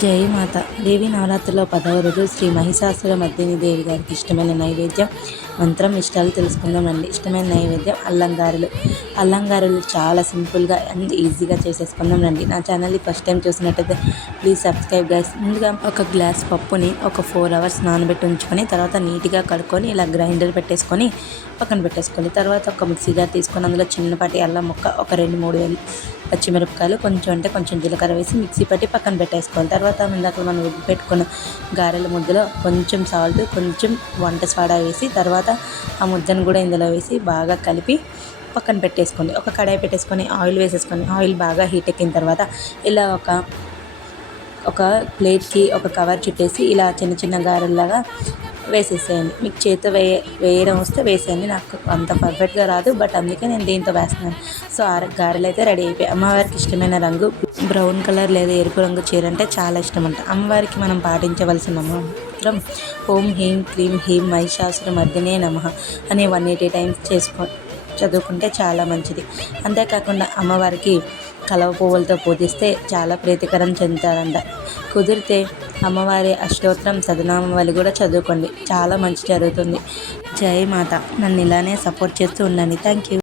జై మాత దేవి నవరాత్రిలో పదవ రోజు శ్రీ మహిషాసుర మర్దిని దేవి గారికి ఇష్టమైన నైవేద్యం మంత్రం ఇష్టాలు తెలుసుకుందామండి. ఇష్టమైన నైవేద్యం అల్లంగారులు. అల్లంగారులు చాలా సింపుల్గా అండ్ ఈజీగా చేసేసుకుందాం రండి నా ఛానల్ని ఫస్ట్ టైం చూసినట్టయితే ప్లీజ్ సబ్స్క్రైబ్ గైస్. ముందుగా ఒక గ్లాస్ పప్పుని ఒక ఫోర్ అవర్స్ నానబెట్టి ఉంచుకొని తర్వాత నీట్గా కడుక్కొని ఇలా గ్రైండర్ పెట్టేసుకొని పక్కన పెట్టేసుకోవాలి తర్వాత ఒక మిక్సీ జార్ తీసుకొని అందులో చిన్నపాటి అల్లం ముక్క ఒక రెండు మూడు వేలు పచ్చిమిరపకాయలు కొంచెం అంటే కొంచెం జీలకర్ర వేసి మిక్సీ పట్టి పక్కన పెట్టేసుకోవాలి. తర్వాత ఇందాక మనం ఉబ్బి పెట్టుకున్న గారెల ముద్దలో కొంచెం సాల్ట్ కొంచెం వంట సోడా వేసి తర్వాత ఆ ముద్దను కూడా ఇందులో వేసి బాగా కలిపి పక్కన పెట్టేసుకోండి. ఒక కడాయి పెట్టేసుకొని ఆయిల్ వేసేసుకొని ఆయిల్ బాగా హీట్ ఎక్కిన తర్వాత ఇలా ఒక ఒక ప్లేట్కి ఒక కవర్ చుట్టేసి ఇలా చిన్న చిన్న గారెల్లాగా వేసేసేయండి. మీకు చేతితో వేయ వేయడం వస్తే వేసేయండి. నాకు అంత పర్ఫెక్ట్గా రాదు బట్ అందుకే నేను దీంతో వేస్తున్నాను. సో ఆ గారెలు అయితే రెడీ అయిపోయాయి అమ్మవారికి ఇష్టమైన రంగు బ్రౌన్ కలర్ లేదా ఎరుపు రంగు చీర అంటే చాలా ఇష్టం అంట అమ్మవారికి మనం పాటించవలసిన మంత్రం ఓం హీం క్రీమ్ హీం మహిషాసుర మధ్యనే నమ అని వన్ ఎయిటీ టైమ్స్ చేసుకో చదువుకుంటే చాలా మంచిది. అంతేకాకుండా అమ్మవారికి కలవ పువ్వులతో పూజిస్తే చాలా ప్రీతికరం చెందుతారంట. కుదిరితే అమ్మవారి అష్టోత్తరం సదనామావళి కూడా చదువుకోండి. చాలా మంచి జరుగుతుంది. జై మాత. నన్ను ఇలానే సపోర్ట్ చేస్తూ ఉండండి. Thank you